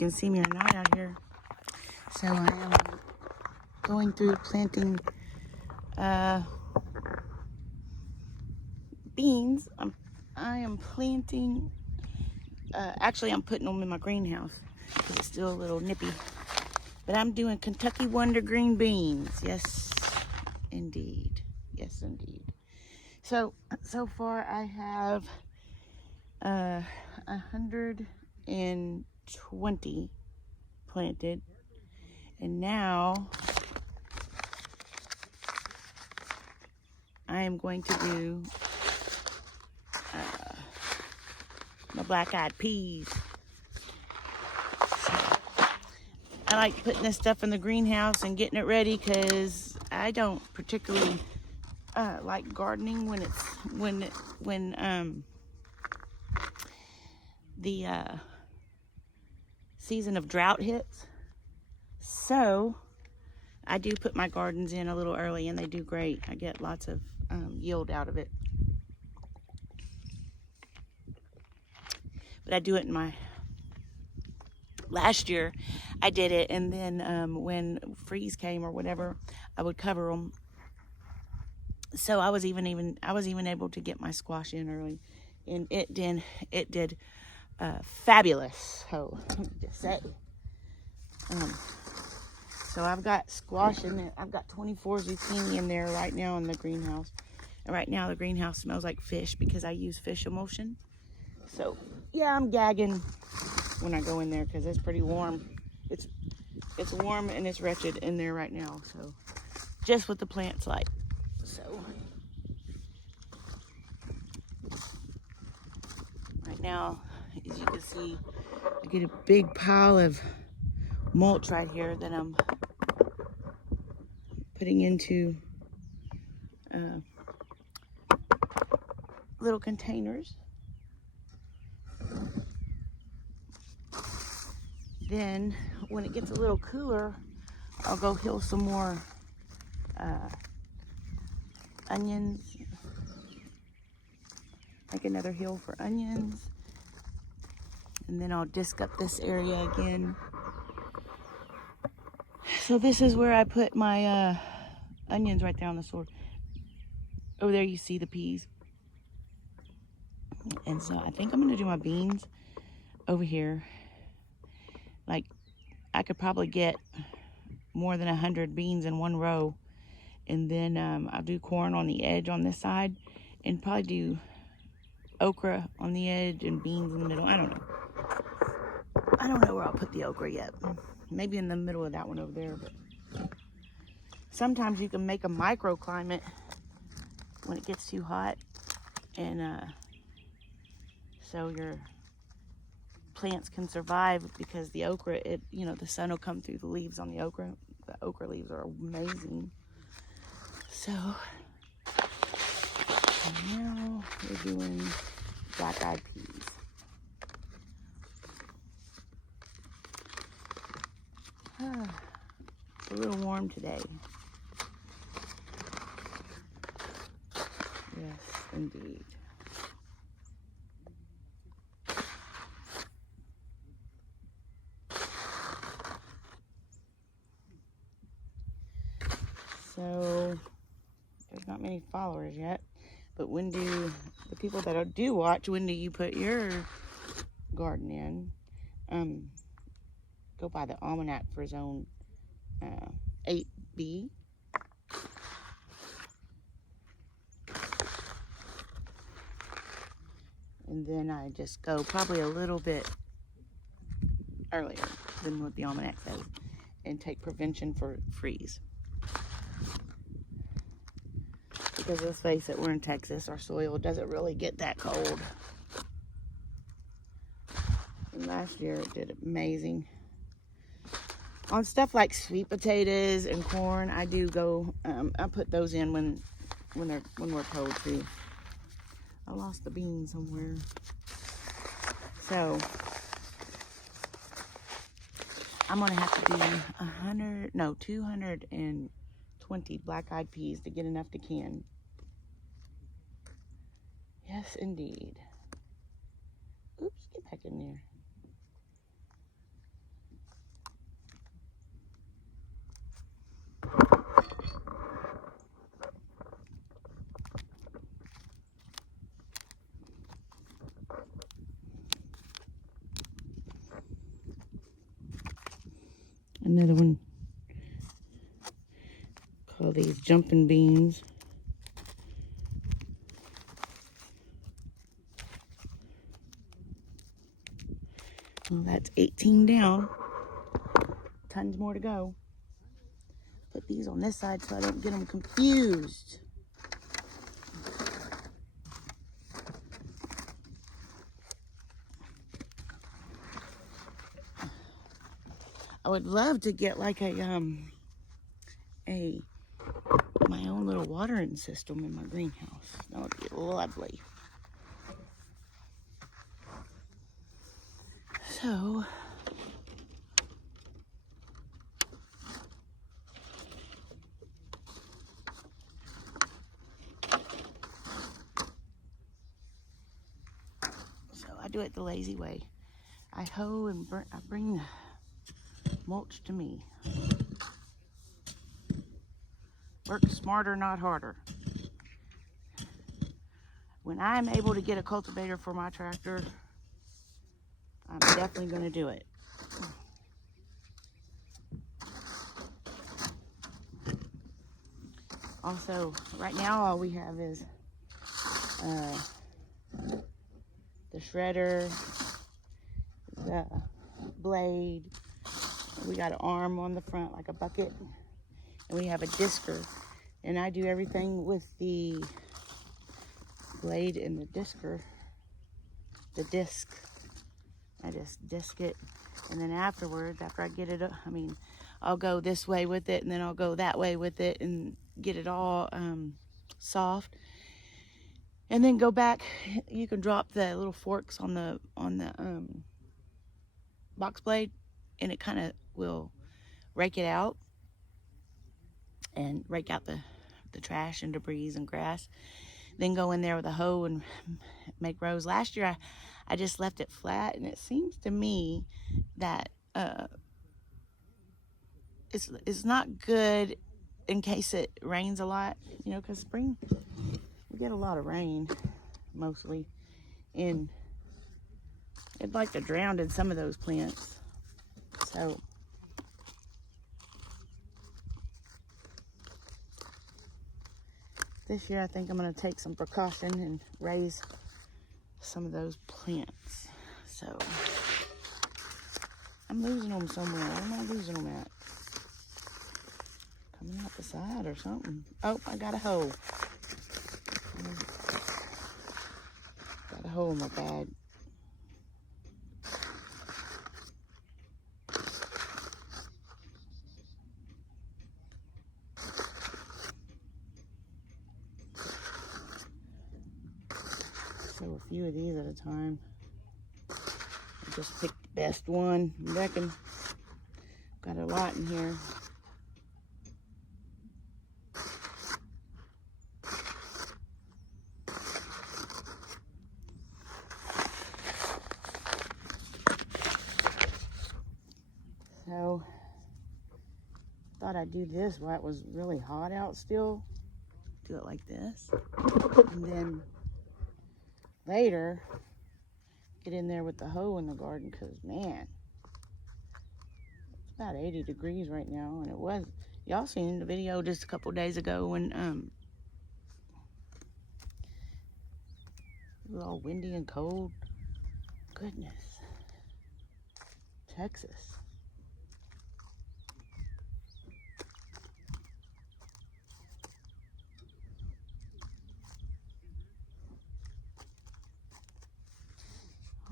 can see me or not out here. So I am going through planting beans. I am planting, actually I'm putting them in my greenhouse because it's still a little nippy. But I'm doing Kentucky Wonder green beans. Yes, indeed. Yes, indeed. So far I have 120 planted. And now I am going to do my black-eyed peas. So I like putting this stuff in the greenhouse and getting it ready because I don't particularly like gardening when it's when the season of drought hits. So I do put my gardens in a little early, and they do great. I get lots of yield out of it. But I do it in my last year. I did it, and then when freeze came or whatever, I would cover them. So I was even able to get my squash in early, and it did fabulous. So let me just say. So I've got squash in there. I've got 24 zucchini in there right now in the greenhouse. And right now the greenhouse smells like fish because I use fish emulsion. So yeah, I'm gagging when I go in there because it's pretty warm. It's warm and it's wretched in there right now. So just what the plants like. So right now, as you can see, I get a big pile of mulch right here that I'm putting into little containers. Then when it gets a little cooler, I'll go hill some more onions, make another hill for onions, and then I'll disc up this area again. So this is where I put my onions, right there on the sword. Over there you see the peas. And so I think I'm gonna do my beans over here. Like, I could probably get more than 100 beans in one row. And then I'll do corn on the edge on this side, and probably do okra on the edge and beans in the middle. I don't know where I'll put the okra yet. Maybe in the middle of that one over there. But sometimes you can make a microclimate when it gets too hot, and so your plants can survive, because the okra, the sun will come through the leaves on the okra. The okra leaves are amazing. So now we're doing black-eyed peas. It's a little warm today. Yes, indeed. So there's not many followers yet, but when do the people that do watch, when do you put your garden in? Go by the almanac for zone 8B. And then I just go probably a little bit earlier than what the almanac says, and take prevention for freeze. Because let's face it, we're in Texas, our soil doesn't really get that cold. And last year it did amazing. On stuff like sweet potatoes and corn, I do go, I put those in when we're cold too. I lost the bean somewhere. So I'm gonna have to do 220 black-eyed peas to get enough to can. Yes, indeed. Oops, get back in there. another one. Call these jumping beans. Well, that's 18 down. Tons more to go. Put these on this side so I don't get them confused. I would love to get like my own little watering system in my greenhouse. That would be lovely. So I do it the lazy way. I hoe and I bring mulch to me. Work smarter, not harder. When I'm able to get a cultivator for my tractor, I'm definitely going to do it. Also, right now all we have is the shredder, the blade. We got an arm on the front like a bucket, and we have a disker. And I do everything with the blade and the disker, the disc. I just disc it, and then afterwards, after I get it up, I'll go this way with it, and then I'll go that way with it, and get it all soft, and then go back. You can drop the little forks on the box blade, and it kind of will rake it out and rake out the trash and debris and grass. Then go in there with a hoe and make rows. Last year I just left it flat, and it seems to me that it's not good in case it rains a lot, because spring we get a lot of rain mostly, and it'd like to drown in some of those plants. So this year I think I'm going to take some precaution and raise some of those plants. So I'm losing them somewhere. Where am I losing them at? Coming out the side or something. Oh, I got a hoe. Got a hoe in my bag. So a few of these at a time. I just picked the best one, I reckon. Got a lot in here. So, thought I'd do this while it was really hot out still. Do it like this. And then later, get in there with the hoe in the garden, because man, it's about 80 degrees right now, and it was, y'all seen the video just a couple days ago when it was all windy and cold. Goodness. Texas.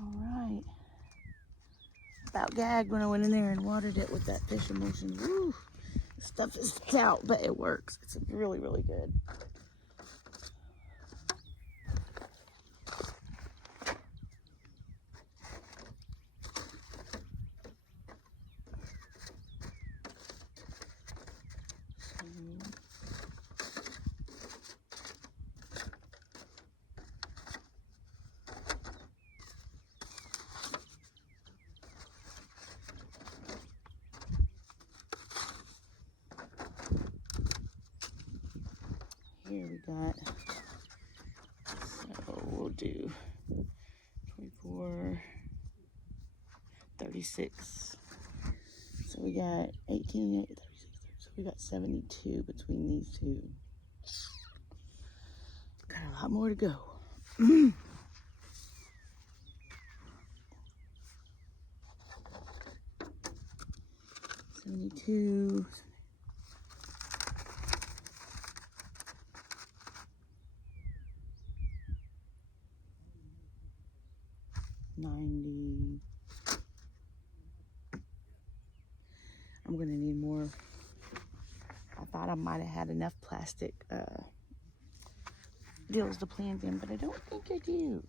All right. About gagged when I went in there and watered it with that fish emulsion. Woo! The stuff is stout, but it works. It's really, really good. Here we got, so we'll do 24, 36. So So we got 18, 36, so we got 72 between these two. Got a lot more to go. 72. 90. I'm gonna need more. I thought I might have had enough plastic deals to plant in, but I don't think I do.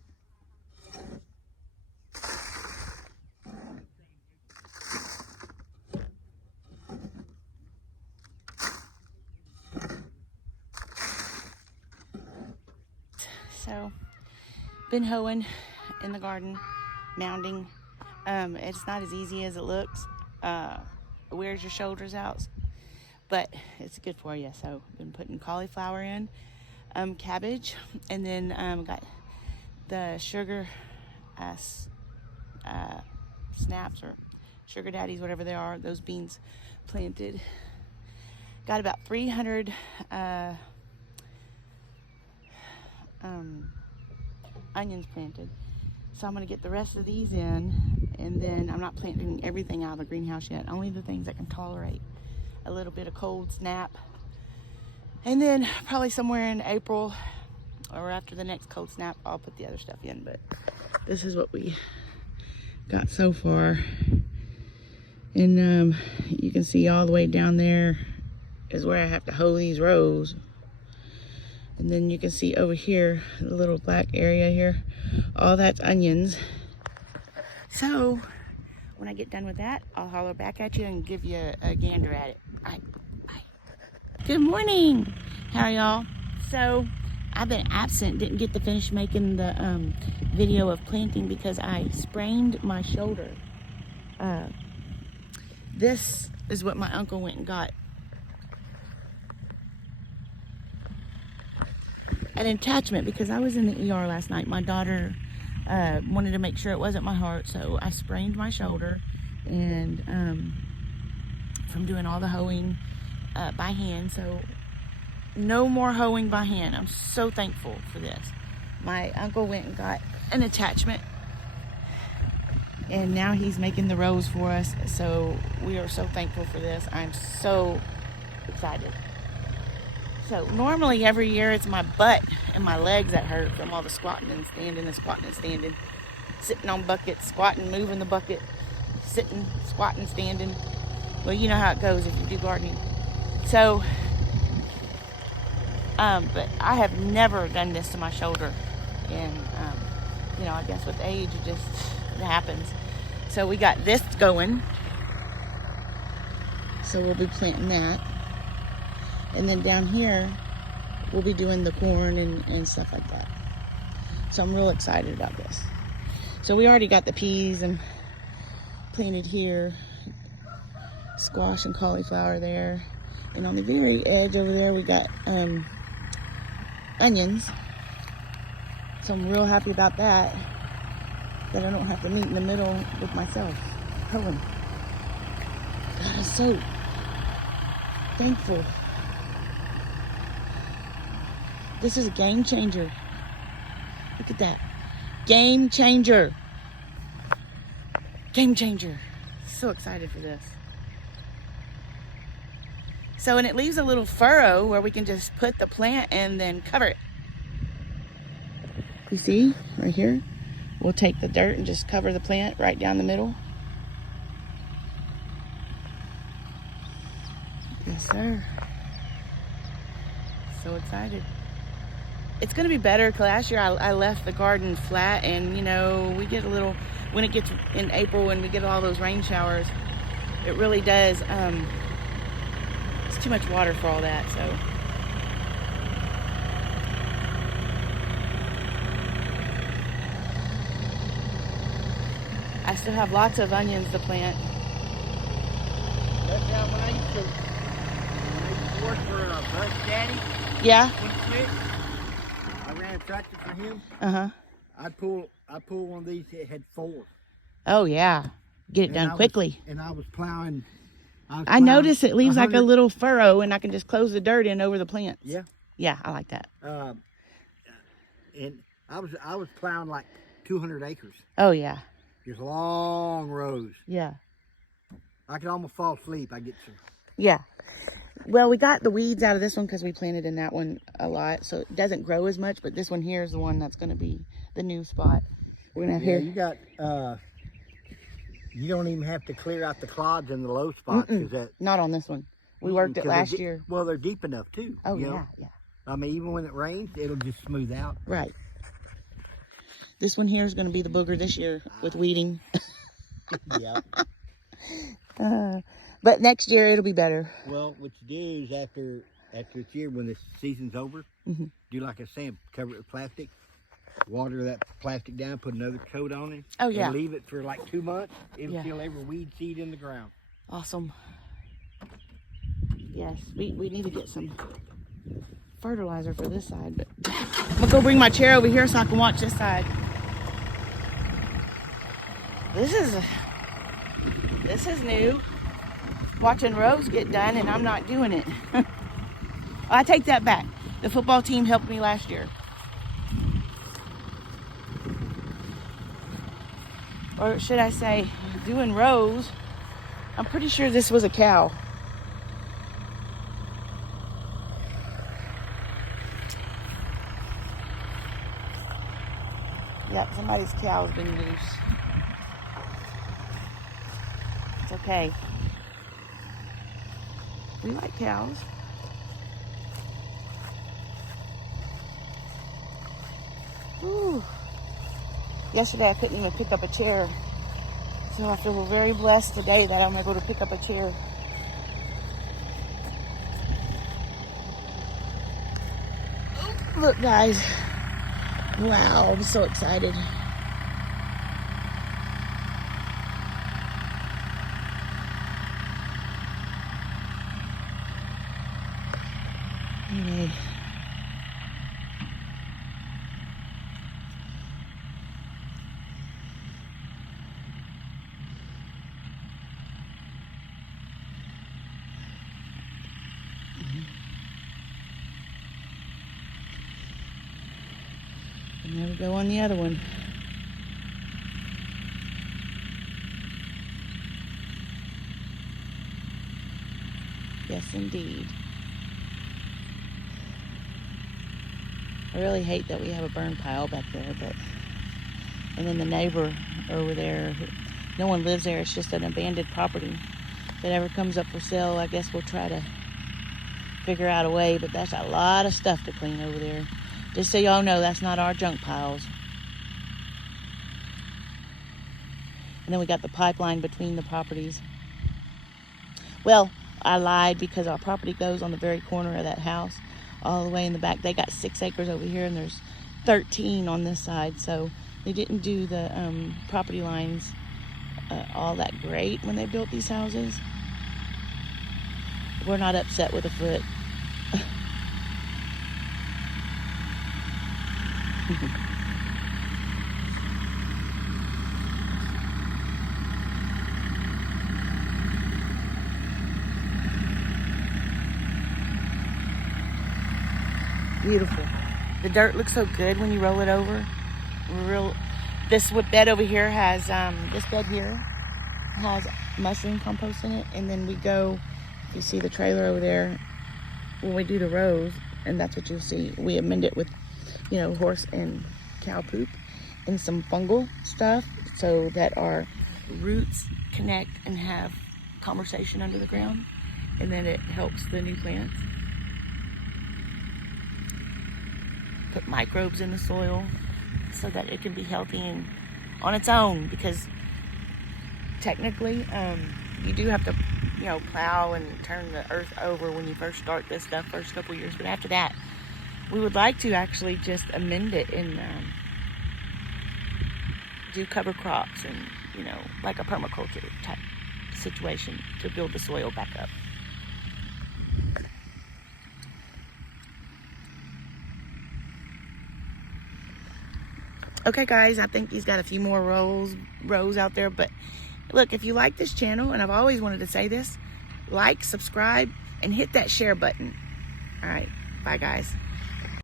So, been hoeing in the garden, mounding. It's not as easy as it looks. Wears your shoulders out, but it's good for you. So, been putting cauliflower in, cabbage, and then got the sugar snaps or sugar daddies, whatever they are, those beans planted. Got about 300 onions planted. So I'm going to get the rest of these in, and then I'm not planting everything out of the greenhouse yet, only the things that can tolerate a little bit of cold snap. And then probably somewhere in April or after the next cold snap, I'll put the other stuff in. But this is what we got so far. And you can see all the way down there is where I have to hoe these rows. And then you can see over here, the little black area here, all that's onions. So when I get done with that, I'll holler back at you and give you a gander at it. All right, bye. Good morning. How are y'all? So I've been absent, didn't get to finish making the video of planting because I sprained my shoulder. This is what my uncle went and got. An attachment, because I was in the ER last night. My daughter wanted to make sure it wasn't my heart, so I sprained my shoulder, and from doing all the hoeing by hand. So no more hoeing by hand. I'm so thankful for this. My uncle went and got an attachment, and now he's making the rows for us. So we are so thankful for this. I'm so excited. So normally every year it's my butt and my legs that hurt from all the squatting and standing and squatting and standing. Sitting on buckets, squatting, moving the bucket, sitting, squatting, standing. Well, you know how it goes if you do gardening. So, but I have never done this to my shoulder. And, you know, I guess with age it happens. So we got this going. So we'll be planting that. And then down here, we'll be doing the corn and stuff like that. So I'm real excited about this. So we already got the peas and planted here. Squash and cauliflower there. And on the very edge over there, we got onions. So I'm real happy about that. That I don't have to meet in the middle with myself. Hoeing. God, I'm so thankful. This is a game changer. Look at that. Game changer. Game changer. So excited for this. So, and it leaves a little furrow where we can just put the plant and then cover it. You see, right here? We'll take the dirt and just cover the plant right down the middle. Yes, sir. So excited. It's going to be better because last year I left the garden flat, and you know, we get a little, when it gets in April and we get all those rain showers, it really does, it's too much water for all that, so. I still have lots of onions to plant. That's how when I used to work for Bus Daddy. Yeah? I ran a tractor for him. Uh-huh. I pull one of these that had 4. Oh, yeah. Get it done quickly. And I was plowing I notice it leaves like a 100 little furrow, and I can just close the dirt in over the plants. Yeah. Yeah, I like that. And I was plowing like 200 acres. Oh, yeah. Just long rows. Yeah. I could almost fall asleep. I get some. Yeah. Well, we got the weeds out of this one because we planted in that one a lot, so it doesn't grow as much, but this one here is the one that's going to be the new spot. We're going to have Yeah, here. you got, you don't even have to clear out the clods in the low spots. Not on this one. We worked it last year. Well, they're deep enough too. Oh, you yeah, know? yeah. I mean, even when it rains, it'll just smooth out. Right. This one here is going to be the booger this year with weeding. Yeah. But next year it'll be better. Well, what you do is after this year, when the season's over, do like I said, cover it with plastic, water that plastic down, put another coat on it. Oh, yeah. And leave it for like 2 months. It'll Yeah. kill every weed seed in the ground. Awesome. Yes, we need to get some fertilizer for this side, but I'm gonna go bring my chair over here so I can watch this side. This is new. Watching rows get done and I'm not doing it. I take that back. The football team helped me last year. Or should I say, doing rows. I'm pretty sure this was a cow. Yep, somebody's cow's been loose. It's okay. We like cows. Ooh. Yesterday I couldn't even pick up a chair. So I feel very blessed today that I'm able to pick up a chair. Look, guys. Wow, I'm so excited. Anyway. And there we go on the other one. Yes, indeed. I really hate that we have a burn pile back there, but and then the neighbor over there, no one lives there. It's just an abandoned property. If it ever comes up for sale, I guess we'll try to figure out a way, but that's a lot of stuff to clean over there. Just so y'all know, that's not our junk piles. And then we got the pipeline between the properties. Well, I lied because our property goes on the very corner of that house, all the way in the back. They got 6 acres over here and there's 13 on this side. So they didn't do the property lines all that great when they built these houses. We're not upset with a foot. Beautiful. The dirt looks so good when you roll it over. This bed over here has this bed here has mushroom compost in it, and then we go. If you see the trailer over there, when we do the rows, and that's what you'll see. We amend it with, horse and cow poop and some fungal stuff so that our roots connect and have conversation under the ground, and then it helps the new plants. Put microbes in the soil so that it can be healthy and on its own, because technically you do have to plow and turn the earth over when you first start this stuff, first couple years, but after that we would like to actually just amend it and do cover crops and like a permaculture type situation to build the soil back up. Okay, guys, I think he's got a few more rows out there, but look, if you like this channel, and I've always wanted to say this, like, subscribe, and hit that share button. All right. Bye, guys.